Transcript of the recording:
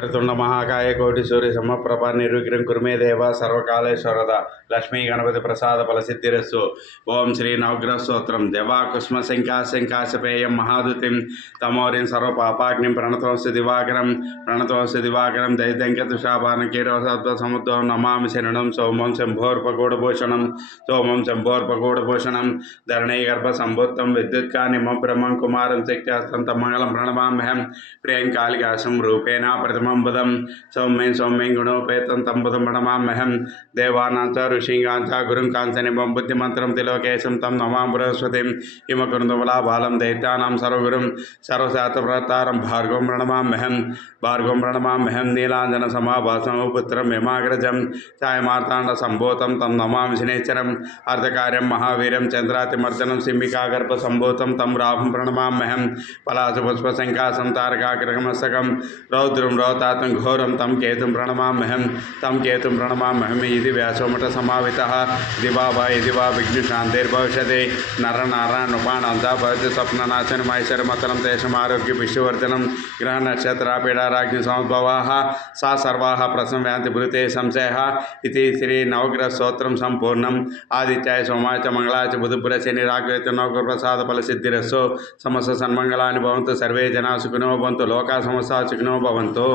ऋतुंड महाकाय कोटि सूर्य समप्रभा निर्विघ्नं कुरु मे देव सर्वकालेश्वरदा लक्ष्मी गणपति प्रसाद फल सिद्धिरस्तु। ओं श्री नवग्रह स्तोत्रम देवाकुस्म शंकाशपेयं महादुतिं तमोरिं सर्वपापाग्निं प्रणतोऽस्तु दिवाकरं दैत्यंकतुषापानं कीरोसत्वसमुद्भवं नमामि शरणं सोमं शम्भोर्पकोडभूषणं धरणीगर्भसम्भूतं विद्युत्कानिमं ब्रह्मं कुमारं शक्त्यास्तं मंगलं प्रणमाम्यहं प्रियंकालिकासं रूपेण प्रथमं सौम्यं गुणोपेतं तं बुधं प्रणमाम्यहं देवानां च ऋषीणां च गुरुं कांचनिमं बुद्धिमन्त्रं तिलोकेशं तं नमामि बृहस्पतिं हिमकुरुन्दबलाबालं दैत्यानां सर्वगुरुं सर्वशास्त्रप्रतारं भार्गवं प्रणमाम्यहं नीलाञ्जनसमाभासं पुत्रं यमाग्रजं छायामार्ताण्डसम्भूतं तं नमामि शनैश्चरम् अर्धकार्यं महावीरं चन्द्रातिमर्दनं सिंहिकागर्भसम्भूतं तं राहुं प्रणमाम्यहं पलाशपुष्पशङ्कासं तारकाग्रगमस्तकं रौद्रं रौतातं घोरं तं केतुं प्रणमाम्यहम् इति व्यासोमठसमावितः दिवा विघ्नशान्तिर्भविष्यति नरनारायणोपानां च भवति स्वप्ननाशनमैश्वर्यमतनं तेषाम् आरोग्यविष्णुवर्धनं ग्रहनक्षत्रापीडाराज्ञसमुद्भवाः सा सर्वाः प्रसंयान्ति ब्रूते संशयः इति श्रीनवग्रहस्तोत्रं सम्पूर्णम्। आदित्याय सोमाय च मंगलाय च बुधशनि राघवेन्द्र नवग्रहप्रसाद फलसिद्धिरस्तु। समस्त सन्मंगलानि भवन्तु सर्वे जनाः सुखिनो भवन्तु लोकाः समस्ताः सुखिनो भवन्तु।